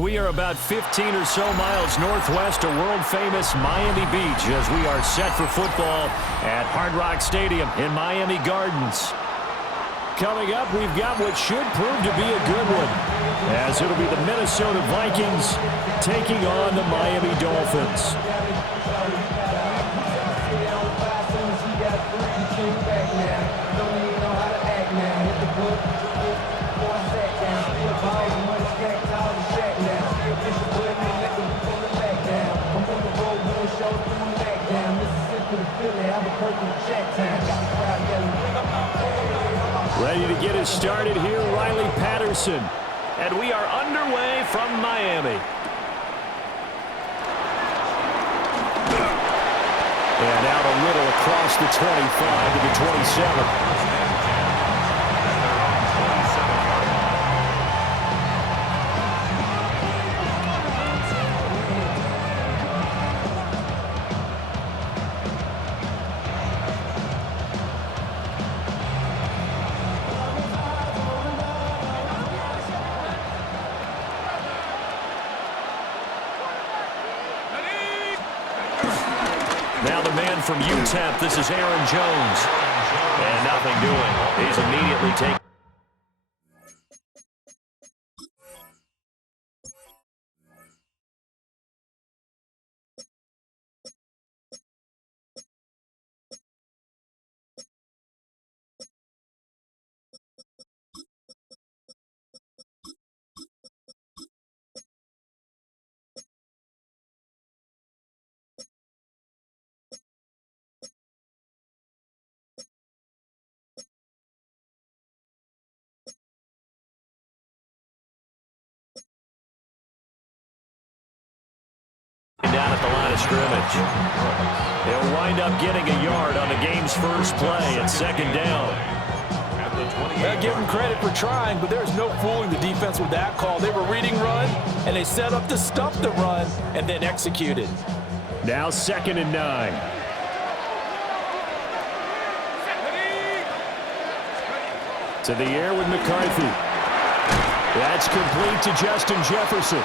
We are about 15 or so miles northwest of world-famous Miami Beach as we are set for football at Hard Rock Stadium in Miami Gardens. Coming up, we've got what should prove to be a good one, as it'll be the Minnesota Vikings taking on the Miami Dolphins. Ready to get us started here, Riley Patterson. And we are underway from Miami. And out a little across the 25 to the 27. Now the man from UTEP, this is Aaron Jones. And nothing doing. He's immediately taken. Down at the line of scrimmage. They'll wind up getting a yard on the game's first play at second down. They'll give them credit for trying, but there's no fooling the defense with that call. They were reading run, and they set up to stop the run and then executed. Now 2nd and 9. To the air with McCarthy. That's complete to Justin Jefferson.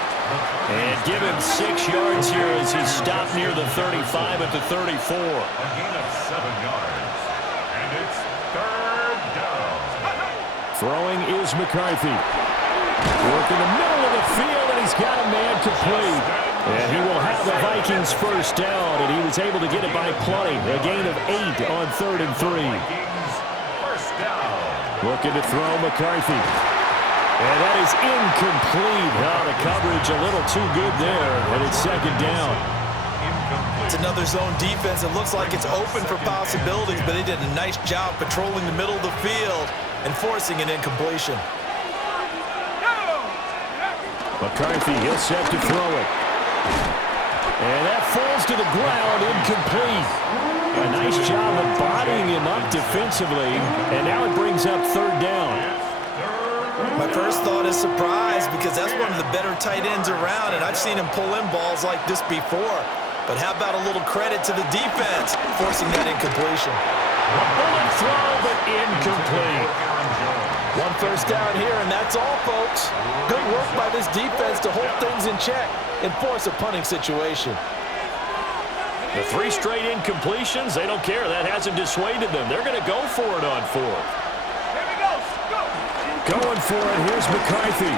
And give him 6 yards here as he stopped near the 35 at the 34. A gain of 7 yards. And it's 3rd down. Throwing is McCarthy. Work in the middle of the field, and he's got a man complete. And he will have the Vikings first down, and he was able to get it by plenty. A gain of 8 on 3rd and 3. First down. Looking to throw McCarthy. And that is incomplete. Oh, the coverage a little too good there, and it's 2nd down. It's another zone defense. It looks like it's open for possibilities, but they did a nice job patrolling the middle of the field and forcing an incompletion. McCarthy, he'll set to throw it. And that falls to the ground, incomplete. A nice job of bodying him up defensively, and now it brings up 3rd down. My first thought is surprise because that's one of the better tight ends around, and I've seen him pull in balls like this before. But how about a little credit to the defense forcing that incompletion? A bullet throw, but incomplete. 1 first down here, and that's all, folks. Good work by this defense to hold things in check and force a punting situation. The 3 straight incompletions, they don't care. That hasn't dissuaded them. They're going to go for it on 4th. Going for it, here's McCarthy.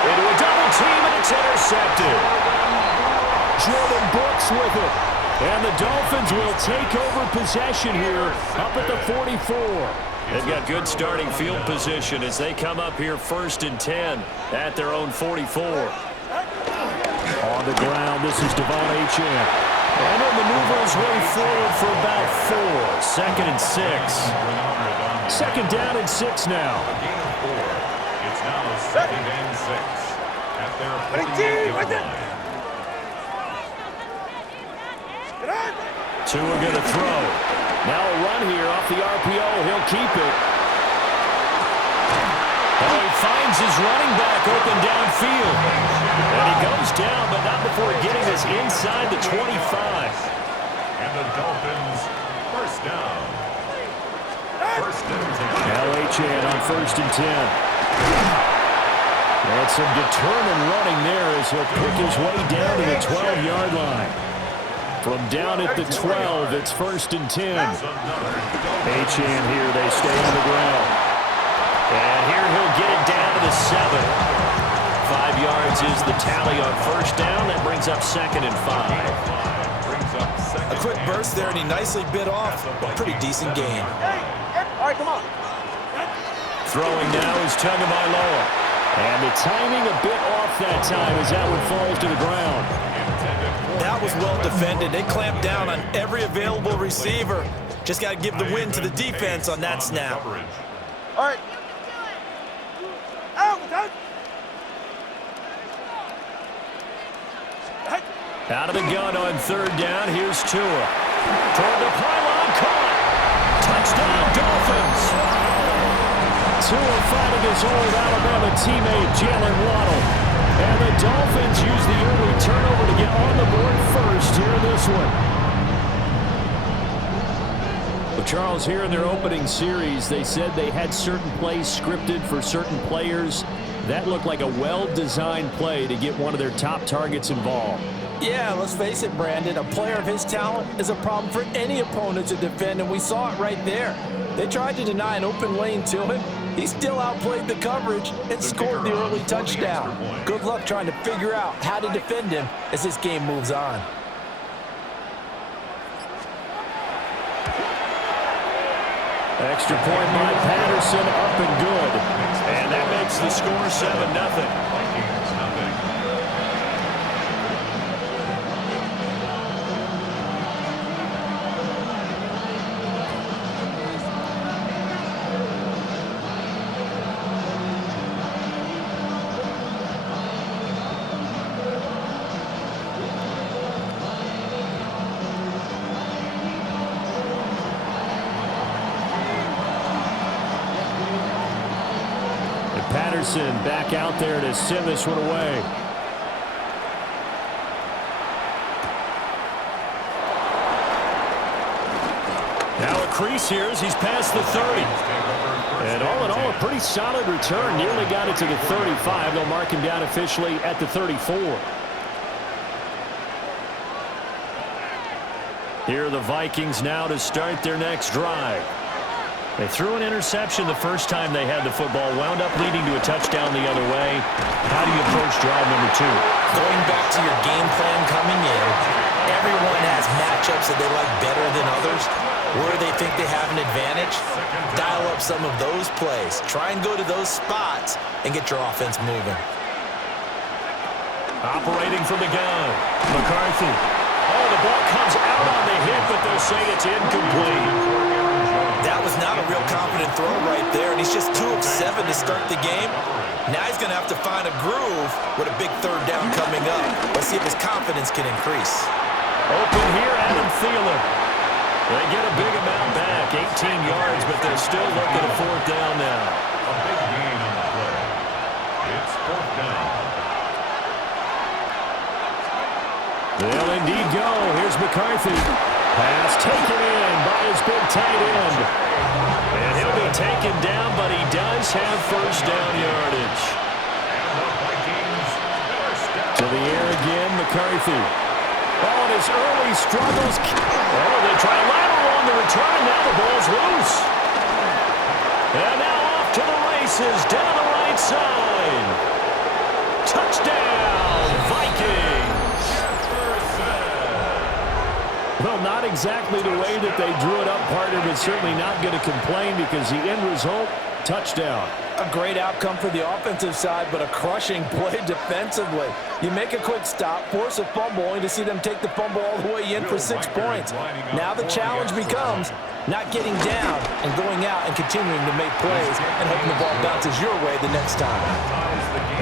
Into a double team, and it's intercepted. Jordan Brooks with it. And the Dolphins will take over possession here up at the 44. They've got good starting field position as they come up here 1st and 10 at their own 44. On the ground, this is Devon Achane. And he'll maneuver his way forward for about 4. 2nd and 6. 2nd down and 6 now. A gain of 4. It's now 2nd and 6 at their 48-yard line. 2 are going to throw. Now a run here off the RPO. He'll keep it. Oh, he finds his running back open downfield. And he goes down, but not before getting us inside the 25. And the Dolphins first down. 1st and 10. Now Achane on 1st and 10. And some determined running there as he'll pick his way down to the 12-yard line. From down at the 12, it's 1st and 10. Achane here, they stay on the ground. And here he'll get it down to the 7. 5 yards is the tally on 1st down. That brings up 2nd and 5. A quick burst there, and he nicely bit off a pretty decent gain. All right, come on. Throwing now is Tagovailoa. And the timing a bit off that time as that one falls to the ground. That was well defended. They clamped down on every available receiver. Just got to give the win to the defense on that snap. All right. Out of the gun on 3rd down. Here's Tua. Toward the pylon, caught. Touchdown, Dolphins. Tua finding his old Alabama teammate, Jalen Waddle. And the Dolphins use the early turnover to get on the board first here in this one. Well, Charles, here in their opening series, they said they had certain plays scripted for certain players. That looked like a well-designed play to get one of their top targets involved. Yeah, let's face it, Brandon. A player of his talent is a problem for any opponent to defend, and we saw it right there. They tried to deny an open lane to him. He still outplayed the coverage and scored the early touchdown. Good luck trying to figure out how to defend him as this game moves on. Extra point by Patterson, up and good. And that makes the score 7-0. Patterson back out there to send this one away. Now a crease here as he's past the 30. And all in all, a pretty solid return. Nearly got it to the 35. They'll mark him down officially at the 34. Here are the Vikings now to start their next drive. They threw an interception the first time they had the football, wound up leading to a touchdown the other way. How do you approach drive number 2? Going back to your game plan coming in, everyone has matchups that they like better than others. Where they think they have an advantage, dial up some of those plays. Try and go to those spots and get your offense moving. Operating from the gun, McCarthy. Oh, the ball comes out on the hit, but they'll say it's incomplete. That was not a real confident throw right there, and he's just 2 of 7 to start the game. Now he's going to have to find a groove with a big 3rd down coming up. Let's see if his confidence can increase. Open here, Adam Thielen. They get a big amount back, 18 yards, but they're still looking at 4th down now. A big gain on the play. It's 4th down. They'll indeed go. Here's McCarthy. Pass taken in by his big tight end. And he'll be taken down, but he does have 1st down yardage. To the air again, McCarthy. Oh, and his early struggles. Oh, they try lateral on the return. Now the ball's loose. And now off to the races down the right side. Touchdown, Vikings. Well, not exactly the way that they drew it up, partner, but certainly not going to complain because the end result, touchdown. A great outcome for the offensive side, but a crushing play defensively. You make a quick stop, force a fumble, only to see them take the fumble all the way in for 6 points. Now the challenge becomes not getting down and going out and continuing to make plays and hoping the ball bounces your way the next time.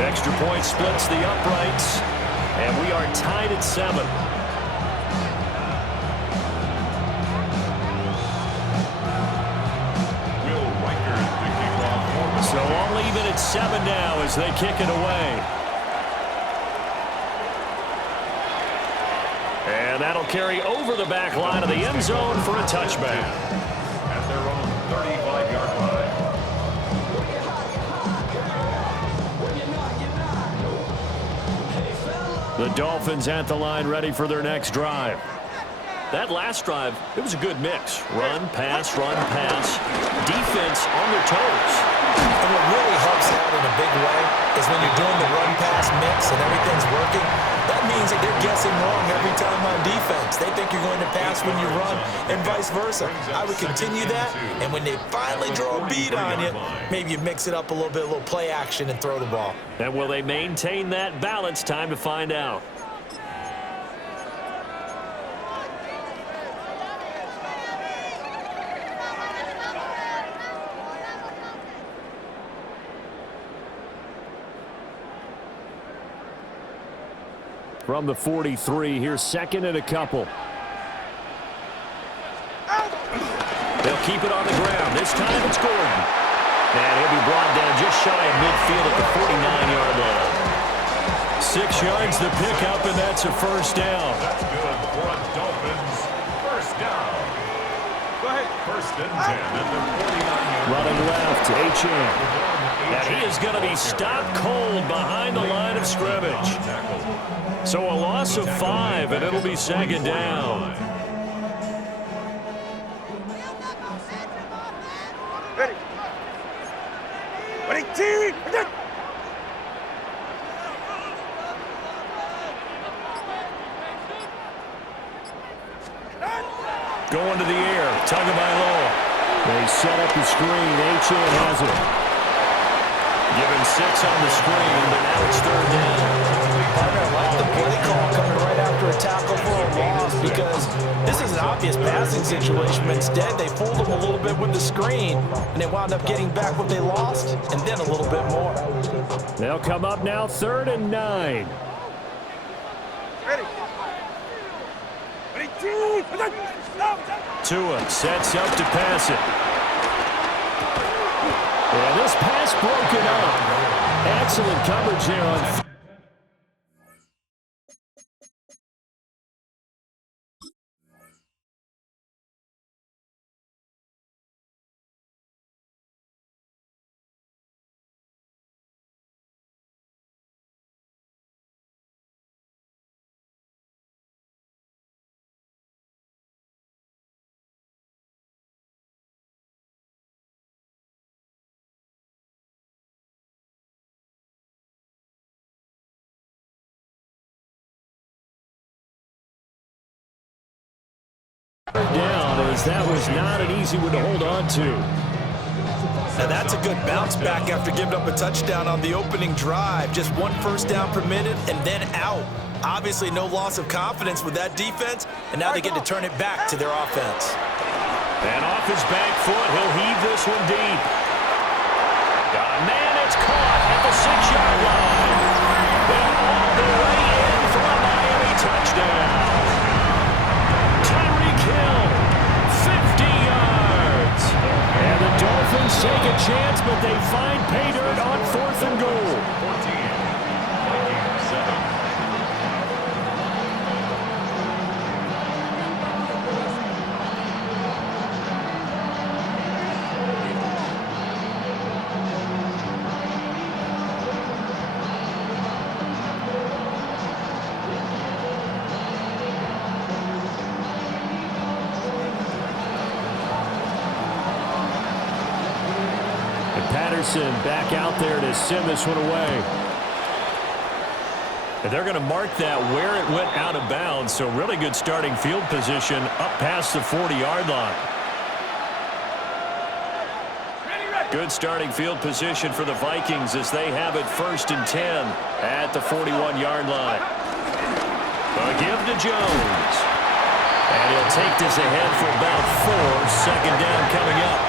Extra point splits the uprights, and we are tied at 7. So all even at 7 now as they kick it away. And that'll carry over the back line of the end zone for a touchback. At their own 35-yard line. The Dolphins at the line ready for their next drive. That last drive, it was a good mix. Run, pass, defense on their toes. And what really helps out in a big way is when you're doing the run-pass mix and everything's working, that means that they're guessing wrong every time on defense. They think you're going to pass when you run and vice versa. I would continue that, and when they finally draw a beat on you, maybe you mix it up a little play action and throw the ball. And will they maintain that balance? Time to find out. From the 43, here's second and a couple. They'll keep it on the ground. This time it's Gordon. And he'll be brought down just shy of midfield at the 49-yard line. 6 yards the pickup, and that's a first down. That's good for a Dolphins first down. Go ahead. First and 10 at their 49-yard line. Running left, H.M. And he is going to be stopped cold behind the line of scrimmage. So a loss of 5, and it'll be second down. Ready. Ready, team. Going to the air, Tagovailoa. They set up the screen. H.M. has it. Given 6 on the screen, but now it's third down. Partner, I like the play call coming right after a tackle for a loss because this is an obvious passing situation. But instead, they fooled them a little bit with the screen, and they wound up getting back what they lost, and then a little bit more. They'll come up now, 3rd and 9. Ready. Ready, team. Tua sets up to pass it. And this pass broken up. Excellent coverage there on. Down as that was not an easy one to hold on to. Now that's a good bounce back after giving up a touchdown on the opening drive. Just 1 first down per minute and then out. Obviously no loss of confidence with that defense, and now they get to turn it back to their offense. And off his back foot, he'll heave this one deep. Man, it's caught at the 6-yard line. And all the way in for a Miami touchdown. Hill, 50 yards. And the Dolphins take a chance, but they find pay dirt on 4th and goal. 14, Vikings 7. Patterson back out there to send this one away. And they're going to mark that where it went out of bounds, so really good starting field position up past the 40-yard line. Good starting field position for the Vikings as they have it 1st and 10 at the 41-yard line. A give to Jones. And he'll take this ahead for about 4. Second down coming up.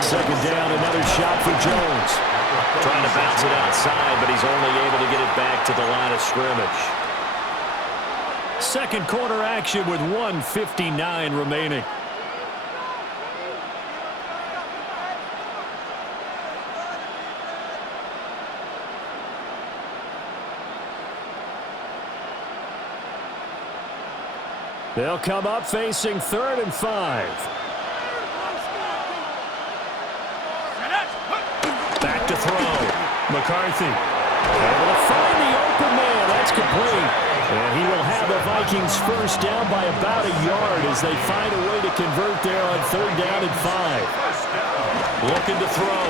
Second down, another shot for Jones. Trying to bounce it outside, but he's only able to get it back to the line of scrimmage. Second quarter action with 1:59 remaining. They'll come up facing 3rd and 5. back to throw. McCarthy able to find the open man. That's complete. And he will have the Vikings first down by about a yard as they find a way to convert there on 3rd down and 5. Looking to throw.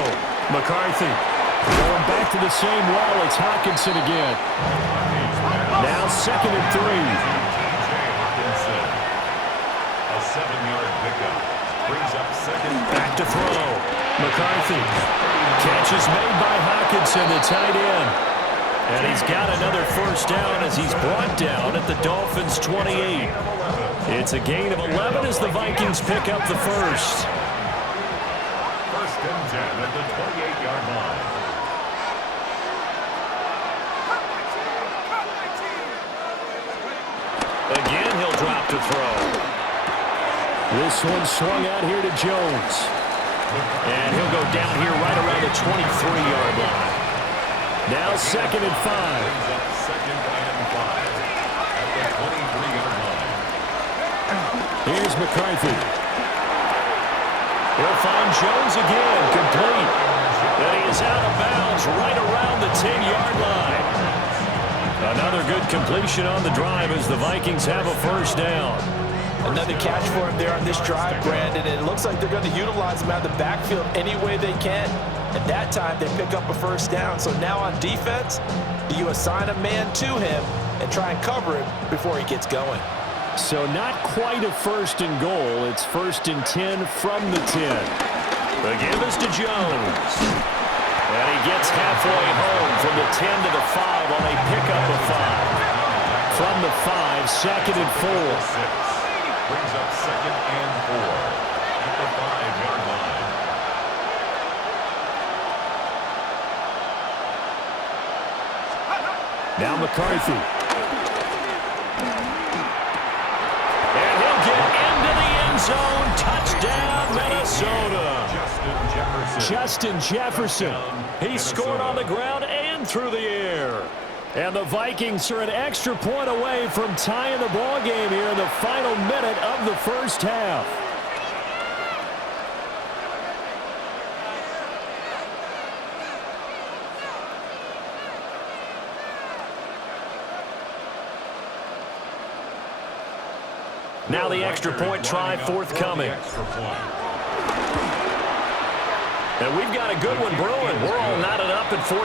McCarthy going back to the same wall. It's Hawkinson again. Now 2nd and 3. A 7-yard pickup. Brings up 2nd. Back to throw. McCarthy. Catch is made by Hawkinson, the tight end. And he's got another first down as he's brought down at the Dolphins' 28. It's a gain of 11 as the Vikings pick up the first. 1st and 10 at the 28-yard line. Again, he'll drop to throw. This one swung out here to Jones. And he'll go down here right around the 23-yard line. Now 2nd and 5. Brings up 2nd and 5 at the 23-yard line. Here's McCarthy. He'll find Jones again, complete. And he is out of bounds right around the 10-yard line. Another good completion on the drive as the Vikings have a first down. Another catch for him there on this drive, Brandon. And it looks like they're going to utilize him out of the backfield any way they can. At that time, they pick up a first down. So now on defense, you assign a man to him and try and cover him before he gets going. So not quite a 1st and goal. It's 1st and 10 from the 10. The give is to Jones. And he gets halfway home from the 10 to the 5 on a pickup of 5. From the 5, 2nd and 4. 6. Brings up 2nd and 4 at the 5-yard line. Now McCarthy. And he'll get into the end zone. Touchdown, Minnesota. Justin Jefferson. He scored on the ground and through the air. And the Vikings are an extra point away from tying the ball game here in the final minute of the first half. Now the extra point try forthcoming. And we've got a good one brewing. We're all knotted up at 14.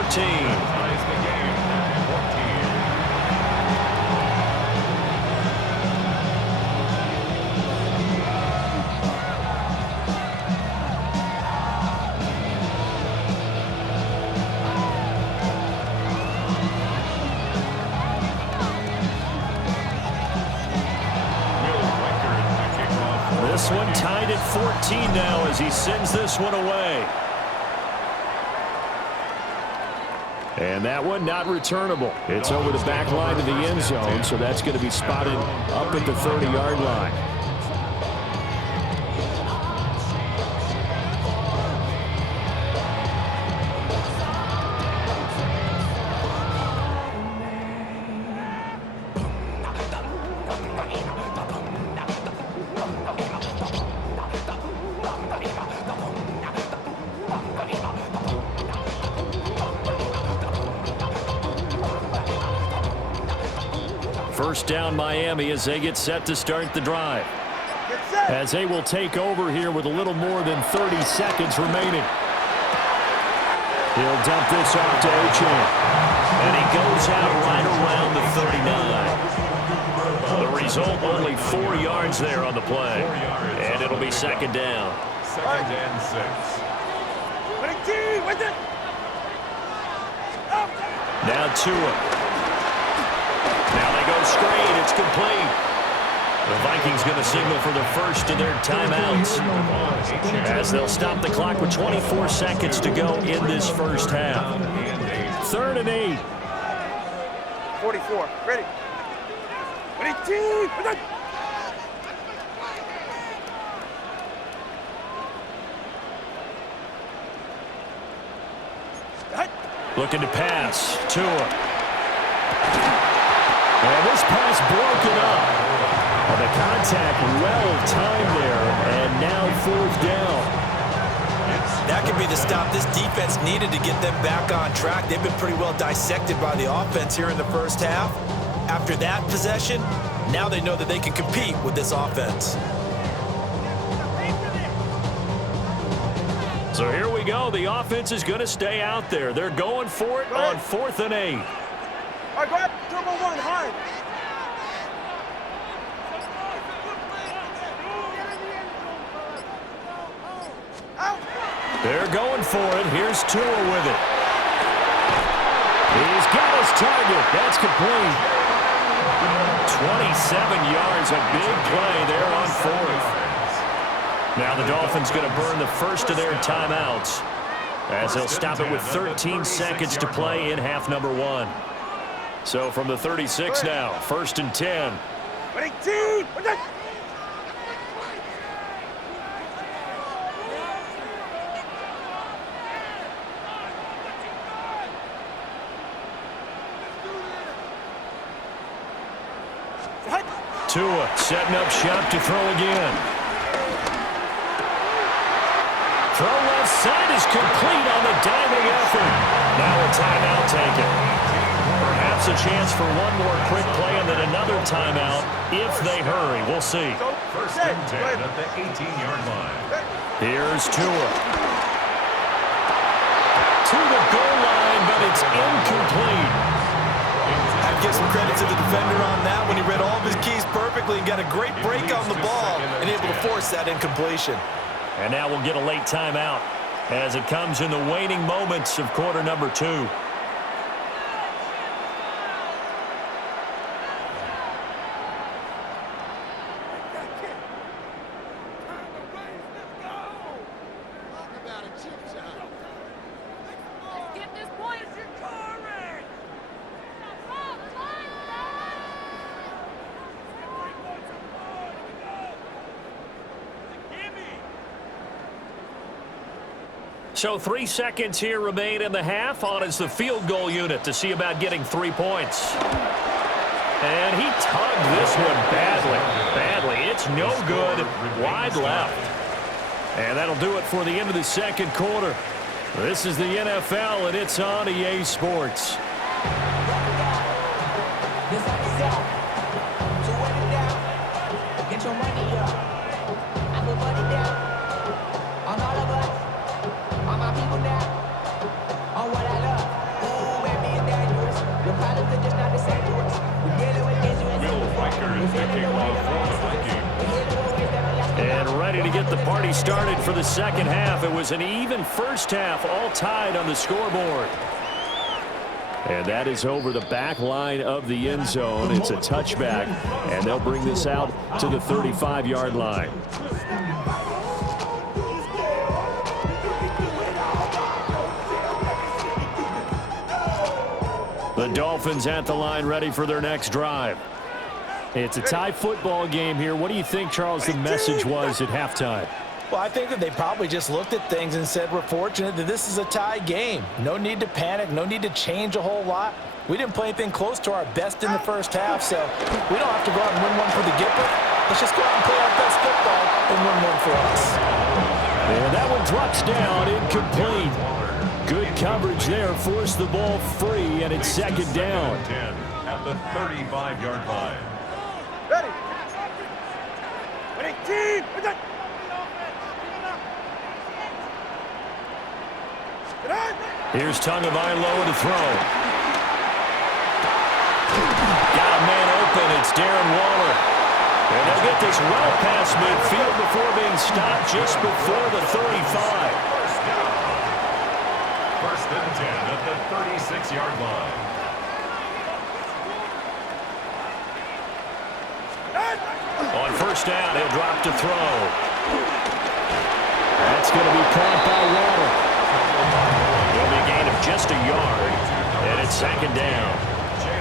This one tied at 14 now as he sends this one away. And that one not returnable. It's over the back line of the end zone, so that's going to be spotted up at the 30-yard line. First down Miami as they get set to start the drive. As they will take over here with a little more than 30 seconds remaining. He'll dump this off to Achane. And he goes out right around the 39. The result, only 4 yards there on the play. And it'll be second down. Second and 6. Now Tua. Now they go screen. It's complete. The Vikings going to signal for the first of their timeouts as they'll stop the clock with 24 seconds to go in this first half. 3rd and 8. 44. Ready. 22. Looking to pass. Tua. And this pass broken up. The contact well timed there, and now 4th down. It's That could be the stop this defense needed to get them back on track. They've been pretty well dissected by the offense here in the first half. After that possession, now they know that they can compete with this offense. So here we go. The offense is going to stay out there. They're going for it on 4th and 8. All right, go ahead. Turbo one, high. They're going for it. Here's Tua with it. He's got his target. That's complete. 27 yards, a big play there on 4th. Now the Dolphins going to burn the first of their timeouts as they'll stop it with 13 seconds to play in half number 1. So from the 36 now, 1st and 10. 22. Tua setting up shop to throw again. Throw left side is complete on the diving effort. Now a timeout taken. Perhaps a chance for one more quick play and then another timeout if they hurry. We'll see. 1st and 10 at the 18-yard line. Here's Tua. To the goal line, but it's incomplete. I'd give some credit to the defender on that when he read all of his keys perfectly and got a great break on the ball and able to force that incompletion. And now we'll get a late timeout as it comes in the waning moments of quarter number 2. So 3 seconds here remain in the half. On is the field goal unit to see about getting 3 points. And he tugged this one badly. It's no good. Wide left. And that'll do it for the end of the second quarter. This is the NFL, and it's on EA Sports. Get your money up. I put money down on all of us. On my people now, on what I love. Ooh, baby, it's dangerous. Your problems are just not the same to us. We're dealing with this, you ain't seen before. We're feeling the weight of our losses. We're dealing with ways that we have to And ready to get the party started for the second half. It was an even first half, all tied on the scoreboard. And that is over the back line of the end zone. It's a touchback, and they'll bring this out to the 35-yard line. The Dolphins at the line ready for their next drive. It's a tie football game here. What do you think, Charles, the message was at halftime? Well, I think that they probably just looked at things and said, we're fortunate that this is a tie game. No need to panic, no need to change a whole lot. We didn't play anything close to our best in the first half, so we don't have to go out and win one for the Gipper. Let's just go out and play our best football and win one for us. And that one drops down, incomplete. Good coverage there, forced the ball free, and it's second down. At the 35-yard line. Ready. Ready, team. Here's Tagovailoa to throw. Got a man open. It's Darren Waller. And they'll get this well past midfield before being stopped just before the 35. First and 10 at the 36-yard line. On first down, he'll drop to throw. That's going to be caught by Waller. It'll be a gain of just a yard, and it's second down.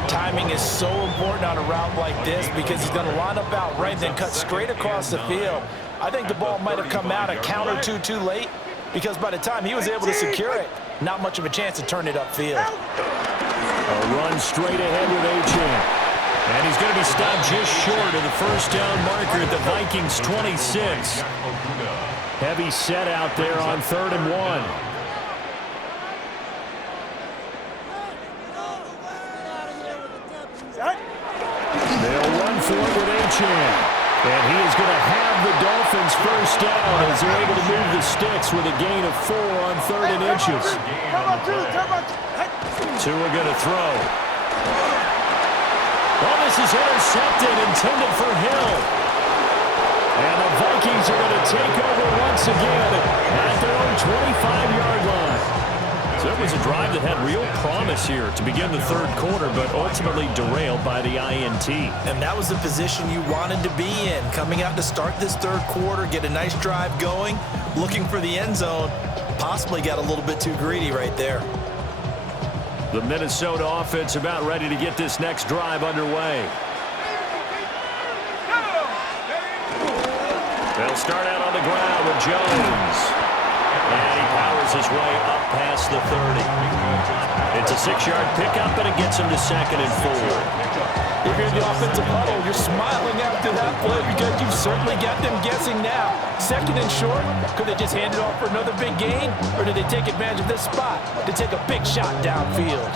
Timing is so important on a route like this because he's going to line up out right, then cut straight across the field. I think the ball might have come out a count or two too late because by the time he was able to secure it, not much of a chance to turn it upfield. A run straight ahead with Achane. And he's going to be stopped just short of the first down marker at the Vikings 26. Heavy set out there on 3rd and 1. They'll run for it with Achane. And he is going to have the Dolphins first down as they're able to move the sticks with a gain of 4 on 3rd and inches. Two are going to throw. Well, this is intercepted, intended for Hill. And the Vikings are going to take over once again at their own 25-yard line. So it was a drive that had real promise here to begin the 3rd quarter, but ultimately derailed by the INT. And that was the position you wanted to be in. Coming out to start this 3rd quarter, get a nice drive going, looking for the end zone. Possibly got a little bit too greedy right there. The Minnesota offense about ready to get this next drive underway. They'll start out on the ground with Jones. And he powers his way up past the 30. It's a 6-yard pickup, and it gets him to 2nd and 4. If you're in the offensive huddle, you're smiling after that play because you've certainly got them guessing now. 2nd and short, could they just hand it off for another big gain? Or did they take advantage of this spot to take a big shot downfield?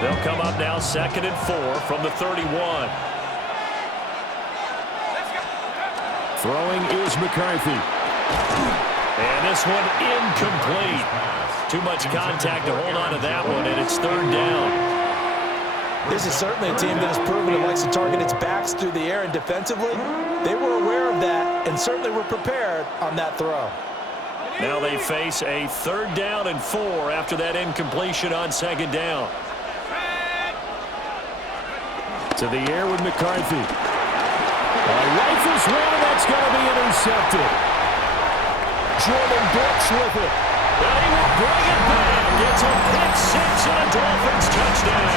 They'll come up now 2nd and 4 from the 31. Throwing is McCarthy. And this one incomplete. Too much contact to hold on to that one, and it's 3rd down. This is certainly a team that has proven it likes to target its backs through the air, and defensively, they were aware of that and certainly were prepared on that throw. Now they face a 3rd down and 4 after that incompletion on 2nd down. To the air with McCarthy. Rifles one, that's going to be intercepted. Jordan Brooks with it. And he will bring it back. It's a pick 6 and a Dolphins touchdown.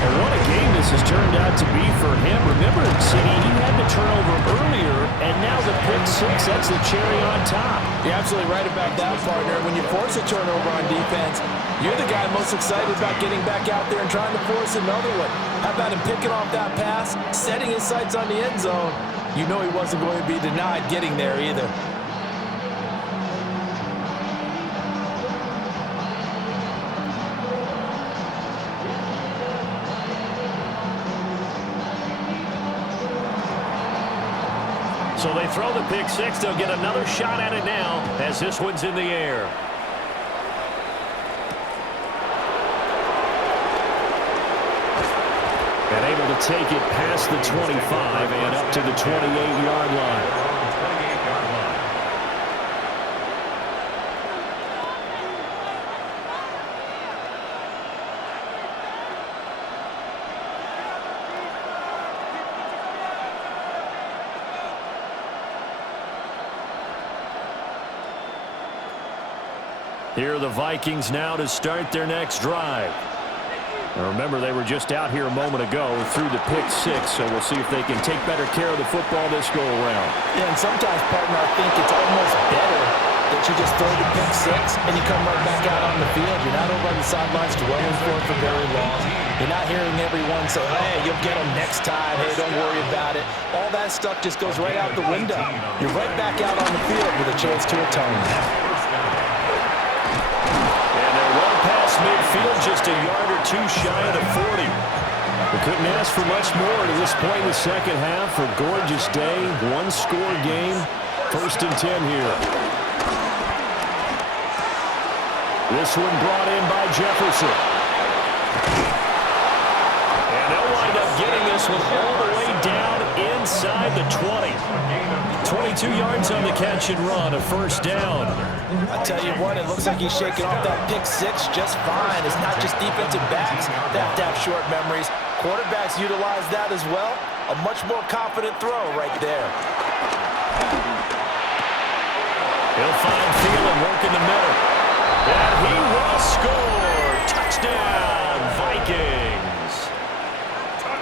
And what a game this has turned out to be for him. Remember, CD, he had the turnover earlier, and now the pick 6, that's the cherry on top. You're absolutely right about that, partner. When you force a turnover on defense, you're the guy most excited about getting back out there and trying to force another one. How about him picking off that pass, setting his sights on the end zone? You know he wasn't going to be denied getting there either. So they throw the pick 6. They'll get another shot at it now as this one's in the air. And able to take it past the 25 and up to the 28-yard line. Here are the Vikings now to start their next drive. Now remember, they were just out here a moment ago through the pick 6, so we'll see if they can take better care of the football this go-around. Yeah, and sometimes, partner, I think it's almost better that you just throw the pick 6 and you come right back out on the field. You're not over on the sidelines dwelling for it for very long. You're not hearing everyone say, hey, you'll get them next time. Hey, don't worry about it. All that stuff just goes right out the window. You're right back out on the field with a chance to atone. Midfield just a yard or two shy of the 40. We couldn't ask for much more to this point in the second half. A gorgeous day, one-score game, 1st and 10 here. This one brought in by Jefferson. And they'll wind up getting this one all the way down inside the 20. 22 yards on the catch and run, a 1st down. I tell you what, it looks like he's shaking off that pick 6 just fine. It's not just defensive backs that have to have short memories. Quarterbacks utilize that as well. A much more confident throw right there. He'll find Thielen working the middle. And he will score. Touchdown, Vikings.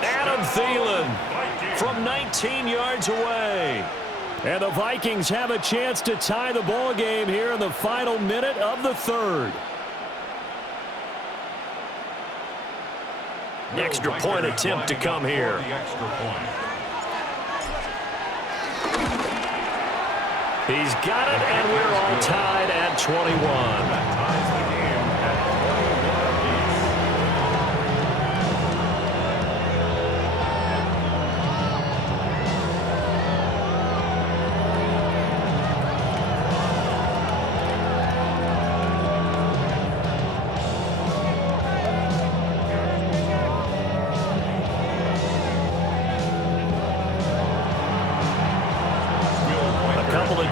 Adam Thielen from 19 yards away. And the Vikings have a chance to tie the ball game here in the final minute of the 3rd. Extra point attempt to come here. He's got it, and we're all tied at 21. That ties the game at 21 apiece.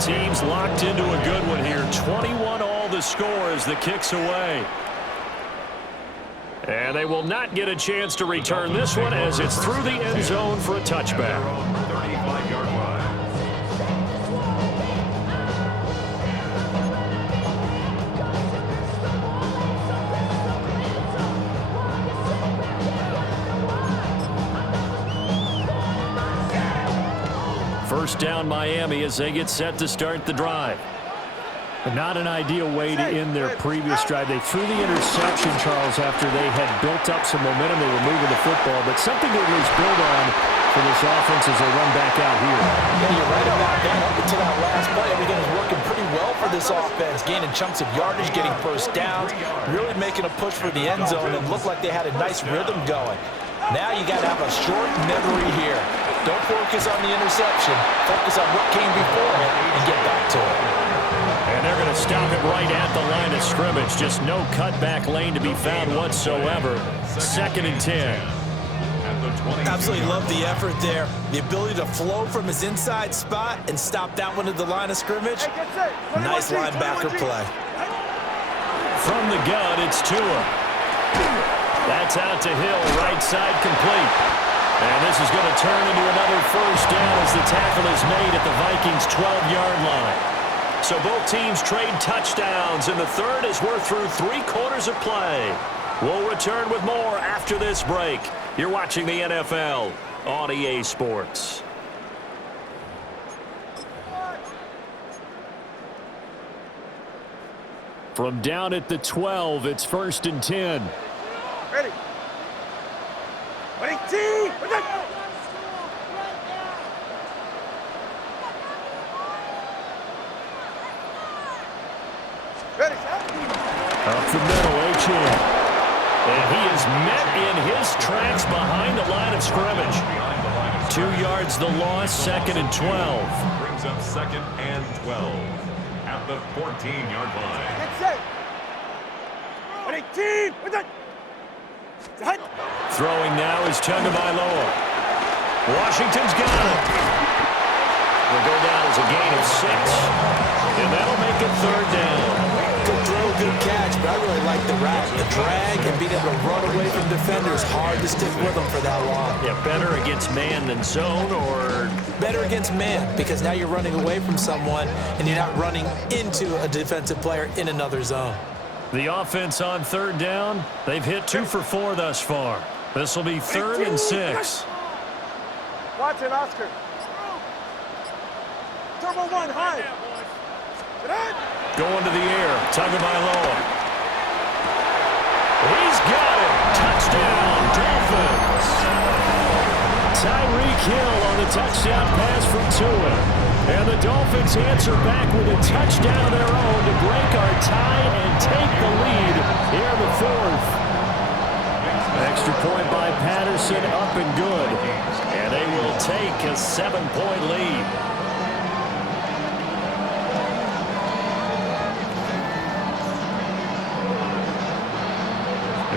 Teams locked into a good one here. 21 all the score as the kick's away. And they will not get a chance to return this one as it's through the end zone for a touchback. 35-yard line. First down Miami as they get set to start the drive. But not an ideal way to end their previous drive. They threw the interception, Charles, after they had built up some momentum. They were moving the football, but something to at least build on for this offense as they run back out here. Yeah, you're right about that. Up until that last play, everything was working pretty well for this offense, gaining chunks of yardage, getting first downs, really making a push for the end zone, and looked like they had a nice rhythm going. Now you got to have a short memory here. Don't focus on the interception. Focus on what came before it and get back to it. And they're going to stop it right at the line of scrimmage. Just no cutback lane to be found whatsoever. 2nd and 10. Absolutely love the effort there. The ability to flow from his inside spot and stop that one at the line of scrimmage. Nice linebacker play. From the gun, it's Tua. That's out to Hill, right side complete. And this is going to turn into another first down as the tackle is made at the Vikings' 12-yard line. So both teams trade touchdowns, and the third as we're through 3 quarters of play. We'll return with more after this break. You're watching the NFL on EA Sports. From down at the 12, it's 1st and 10. Ready. Ready, team. Ready, Up the middle, Achane. And he is met in his tracks behind the line of scrimmage. 2 yards the loss, 2nd and 12. Brings up 2nd and 12 at the 14-yard line. Get set. Ready, team. Throwing now is Tagovailoa. Washington's got it. Will go down as a gain of 6. And that'll make it 3rd down. Good throw, good catch, but I really like the route. The drag and being able to run away from defenders, hard to stick with them for that long. Yeah, better against man than zone, or? Better against man, because now you're running away from someone and you're not running into a defensive player in another zone. The offense on 3rd down, they've hit 2 for 4 thus far. This will be 3rd and 6. Watch it, Oscar. Turbo 1, high. Going to the air, Tagovailoa. He's got it. Touchdown, Dolphins. Tyreek Hill on the touchdown pass from Tua. And the Dolphins answer back with a touchdown of their own to break our tie and take the lead here in the 4th. Extra point by Patterson, up and good. And they will take a 7-point lead.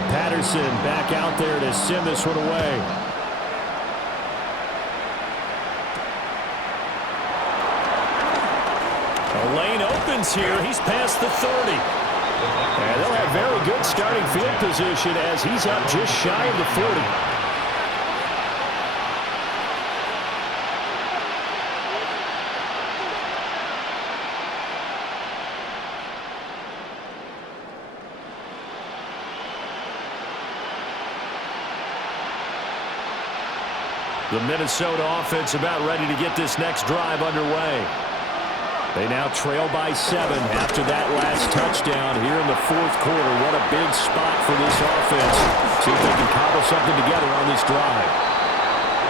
Patterson back out there to send this one away. A lane opens here. He's past the 30. And they'll have very good starting field position as he's up just shy of the 40. The Minnesota offense about ready to get this next drive underway. They now trail by 7 after that last touchdown here in the fourth quarter. What a big spot for this offense. See if they can cobble something together on this drive.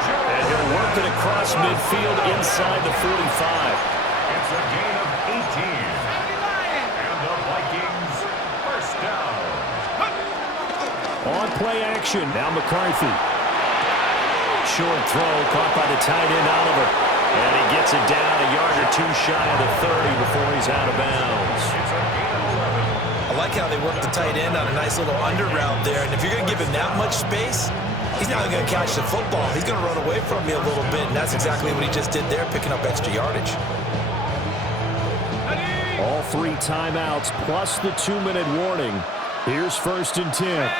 And he'll work it across midfield inside the 45. It's a gain of 18. And the Vikings first down. On play action, now McCarthy. Short throw caught by the tight end Oliver. And he gets it down a yard or 2 shy of the 30 before he's out of bounds. I like how they work the tight end on a nice little under route there. And if you're going to give him that much space, he's not going to catch the football. He's going to run away from you a little bit. And that's exactly what he just did there, picking up extra yardage. All 3 timeouts plus the 2-minute warning. Here's 1st and 10.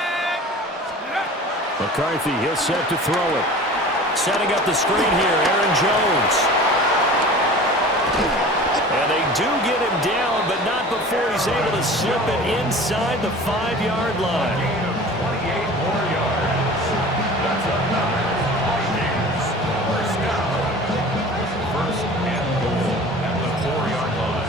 McCarthy, he'll set to throw it. Setting up the screen here, Aaron Jones. And they do get him down, but not before he's able to slip it inside the 5-yard line. Gain of 28 more yards. That's another Vikings first down. First and goal at the 4-yard line.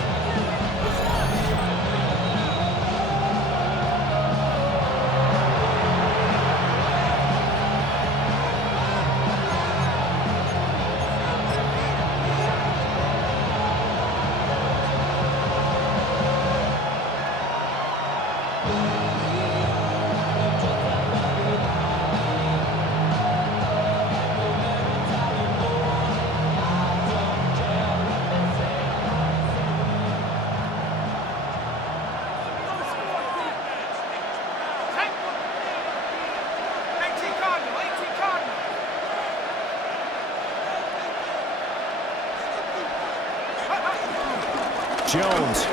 Jones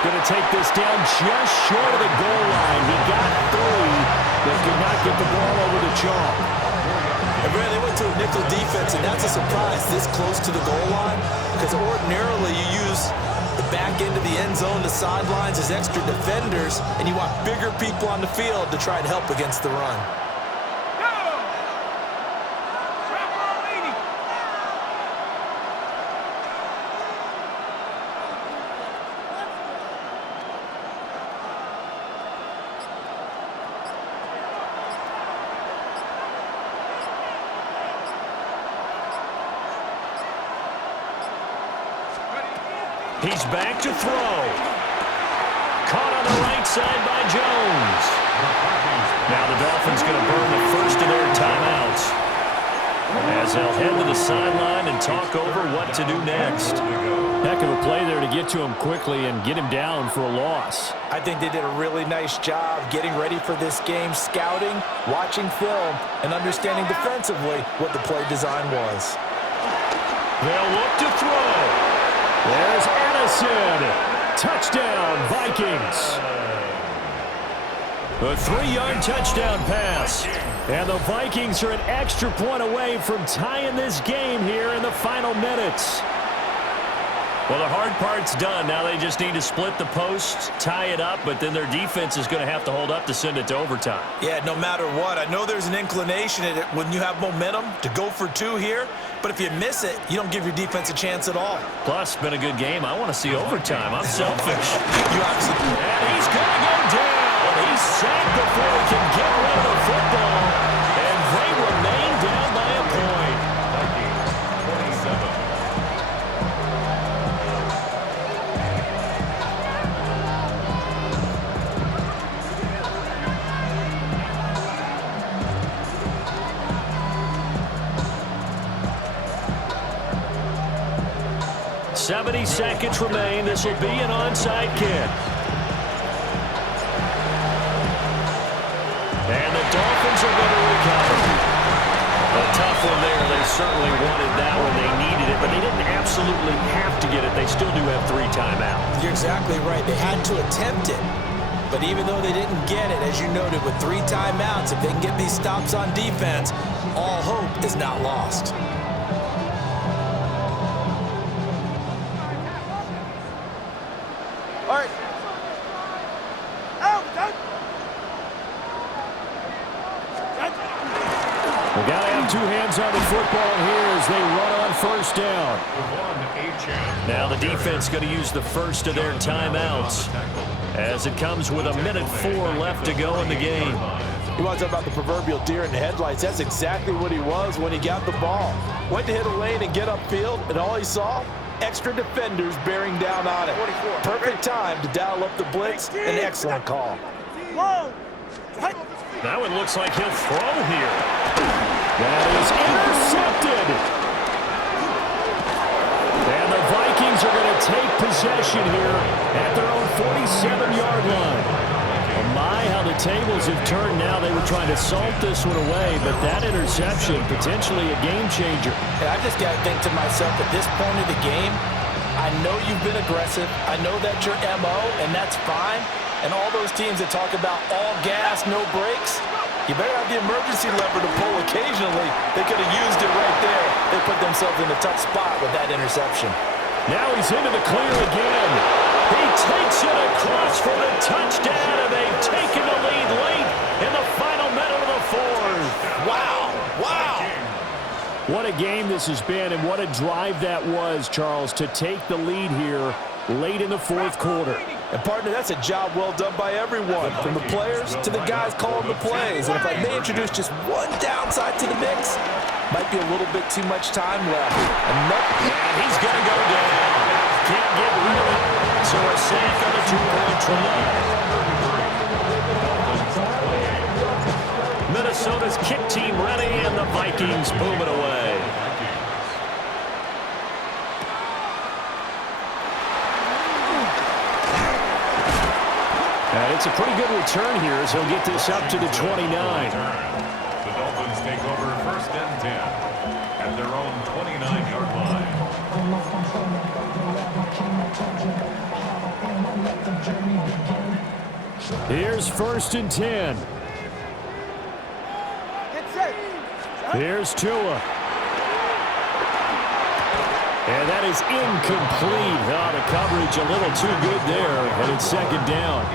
going to take this down just short of the goal line. He got 3, but could not get the ball over the chalk. And Brad, they went to a nickel defense, and that's a surprise this close to the goal line, because ordinarily you use the back end of the end zone, the sidelines as extra defenders, and you want bigger people on the field to try and help against the run. He's back to throw. Caught on the right side by Jones. Now the Dolphins going to burn the first of their timeouts, as they'll head to the sideline and talk over what to do next. Heck of a play there to get to him quickly and get him down for a loss. I think they did a really nice job getting ready for this game, scouting, watching film, and understanding defensively what the play design was. They'll look to throw. There's Addison. Touchdown, Vikings. A 3-yard touchdown pass. And the Vikings are an extra point away from tying this game here in the final minutes. Well, the hard part's done. Now they just need to split the post, tie it up, but then their defense is going to have to hold up to send it to overtime. Yeah, no matter what. I know there's an inclination in it when you have momentum to go for 2 here, but if you miss it, you don't give your defense a chance at all. Plus, it's been a good game. I want to see overtime. I'm selfish. You obviously... And he's going to go down. He's sacked before he can get rid of the football, and they remain down by a point. Vikings 27. 70 seconds remain. This will be an onside kick. And the Dolphins are going to recover. A tough one there. They certainly wanted that one. They needed it, but they didn't absolutely have to get it. They still do have 3 timeouts. You're exactly right. They had to attempt it. But even though they didn't get it, as you noted, with 3 timeouts, if they can get these stops on defense, all hope is not lost. All right. Out, done. We got to have 2 hands on the football here as they run on first down. Now the defense going to use the first of their timeouts as it comes with 1:04 left to go in the game. You want to talk about the proverbial deer in the headlights. That's exactly what he was when he got the ball. Went to hit a lane and get upfield, and all he saw, extra defenders bearing down on it. Perfect time to dial up the blitz. An excellent call. That one looks like he'll throw here. That is intercepted. And the Vikings are going to take possession here at their own 47-yard line. Oh my, how the tables have turned now. They were trying to salt this one away, but that interception, potentially a game changer. And I just got to think to myself, at this point of the game, I know you've been aggressive. I know that's your MO, and that's fine. And all those teams that talk about all gas, no brakes, you better have the emergency lever to pull occasionally. They could have used it right there. They put themselves in a tough spot with that interception. Now he's into the clear again. He takes it across for the touchdown, and they've taken the lead late in the final minute of the fourth. Wow. Wow. What a game this has been, and what a drive that was, Charles, to take the lead here late in the fourth quarter. And, partner, that's a job well done by everyone, from the players to the guys calling the plays. And if I may introduce just one downside to the mix, might be a little bit too much time left. And he's going to go down. Can't get rid of it. So a sack on the two-point try. Minnesota's kick team ready, and the Vikings boom it away. And it's a pretty good return here as he'll get this up to the 29. The Dolphins take over first and 10 at their own 29-yard line. Here's first and 10. Get set. Here's Tua. And that is incomplete. Oh, the coverage a little too good there, and it's second down.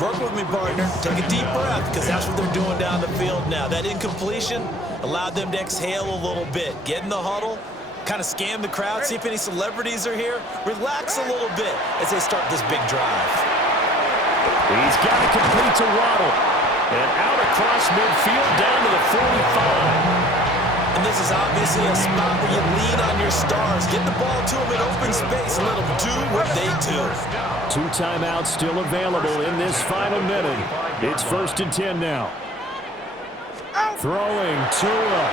Work with me, partner. Take a deep breath, because that's what they're doing down the field now. That incompletion allowed them to exhale a little bit. Get in the huddle, kind of scan the crowd, see if any celebrities are here. Relax a little bit as they start this big drive. He's got to complete to Waddle. And out across midfield down to the 45. And this is obviously a spot where you lean on your stars. Get the ball to them in open space and let them do what they do. 2 timeouts still available in this final minute. It's first and 10 now. Throwing Tua.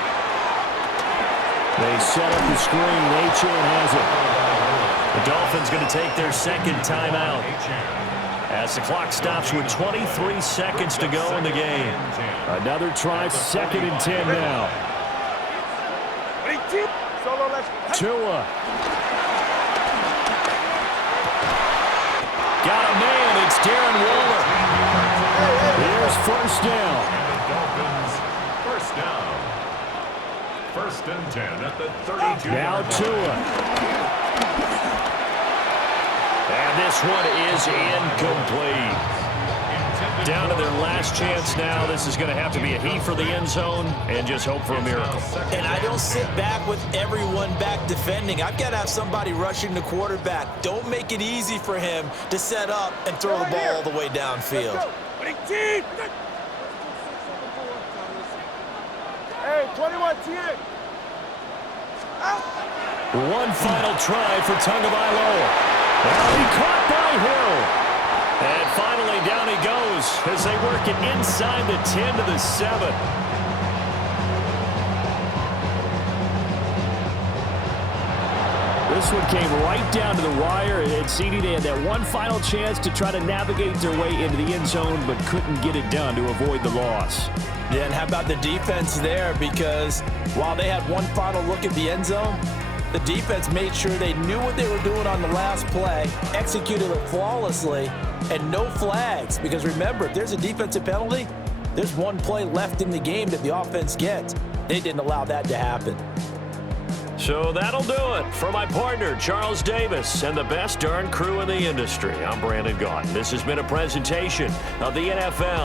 They set up the screen. Achane has it. The Dolphins going to take their second timeout as the clock stops with 23 seconds to go in the game. Another try, second and 10 now. Solo, let's Tua. Got a man. It's Darren Waller. Here's first down. Dolphins first down. First and 10 at the 32. Now Tua. And this one is incomplete. Down to their last chance now. This is going to have to be a heave for the end zone and just hope for a miracle. And I don't sit back with everyone back defending. I've got to have somebody rushing the quarterback. Don't make it easy for him to set up and throw the ball all the way downfield. Hey, 21, TA. One final try for Tagovailoa. Now he caught by Hill. And finally, down he goes as they work it inside the 10 to the 7. This one came right down to the wire. And CD, they had that one final chance to try to navigate their way into the end zone, but couldn't get it done to avoid the loss. Yeah, and how about the defense there? Because while they had one final look at the end zone, the defense made sure they knew what they were doing on the last play, executed it flawlessly, and no flags. Because remember, if there's a defensive penalty, there's one play left in the game that the offense gets. They didn't allow that to happen. So that'll do it for my partner, Charles Davis, and the best darn crew in the industry. I'm Brandon Gaudin. This has been a presentation of the NFL.